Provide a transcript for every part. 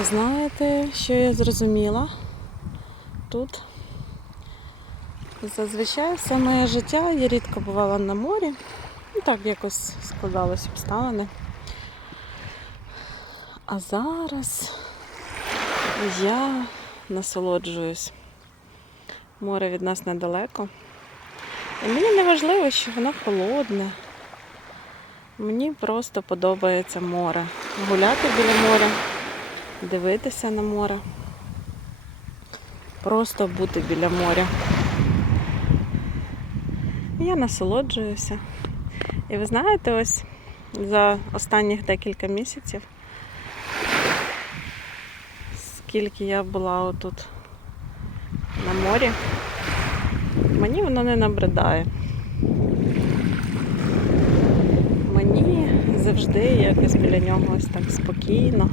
Ви знаєте, що я зрозуміла? Тут зазвичай все моє життя я рідко бувала на морі. Ну так якось складалось обставини. А зараз я насолоджуюсь. Море від нас недалеко. І мені не важливо, що воно холодне. Мені просто подобається море. Гуляти біля моря, дивитися на море. Просто бути біля моря. Я насолоджуюся. І ви знаєте, ось за останніх декілька місяців, скільки я була отут на морі, мені воно не набридає. Мені завжди якось біля нього ось так спокійно.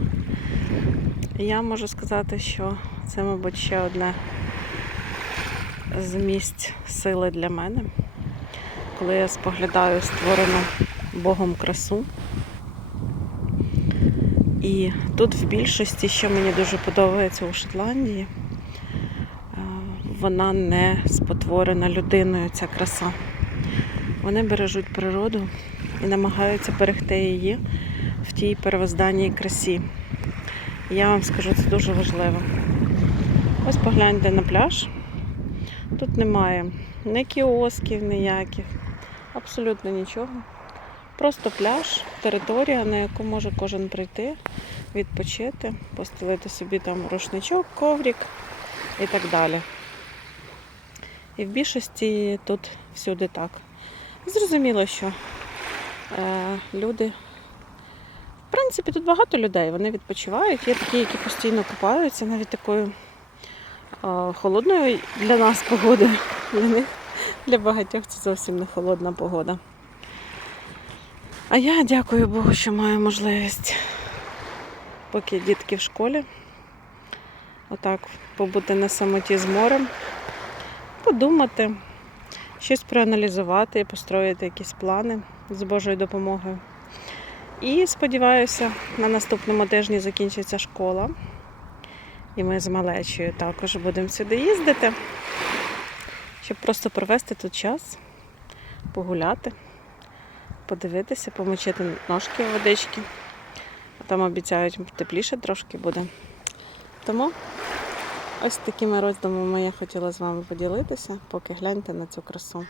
Я можу сказати, що це, мабуть, ще одне з місць сили для мене, коли я споглядаю створену Богом красу. І тут в більшості, що мені дуже подобається у Шотландії, е, вона не спотворена людиною, ця краса. Вони бережуть природу і намагаються берегти її в тій первозданній красі. Я вам скажу, це дуже важливо. Ось погляньте на пляж. Тут немає ні кіосків ніяких, абсолютно нічого. Просто пляж, територія, на яку може кожен прийти, відпочити, постелити собі там рушничок, коврик і так далі. І в більшості тут всюди так. Зрозуміло, що е, люди. Принципі, тут багато людей, вони відпочивають. Є такі, які постійно купаються, навіть такою е, холодною для нас погодою. Для них, для багатьох це зовсім не холодна погода. А я дякую Богу, що маю можливість, поки дітки в школі, отак побути на самоті з морем, подумати, щось проаналізувати построїти якісь плани з Божою допомогою. І сподіваюся, на наступному тижні закінчиться школа. І ми з малечою також будемо сюди їздити, щоб просто провести тут час, погуляти, подивитися, помочити ножки в водички. Там обіцяють тепліше трошки буде. Тому ось такими роздумами я хотіла з вами поділитися, поки гляньте на цю красу.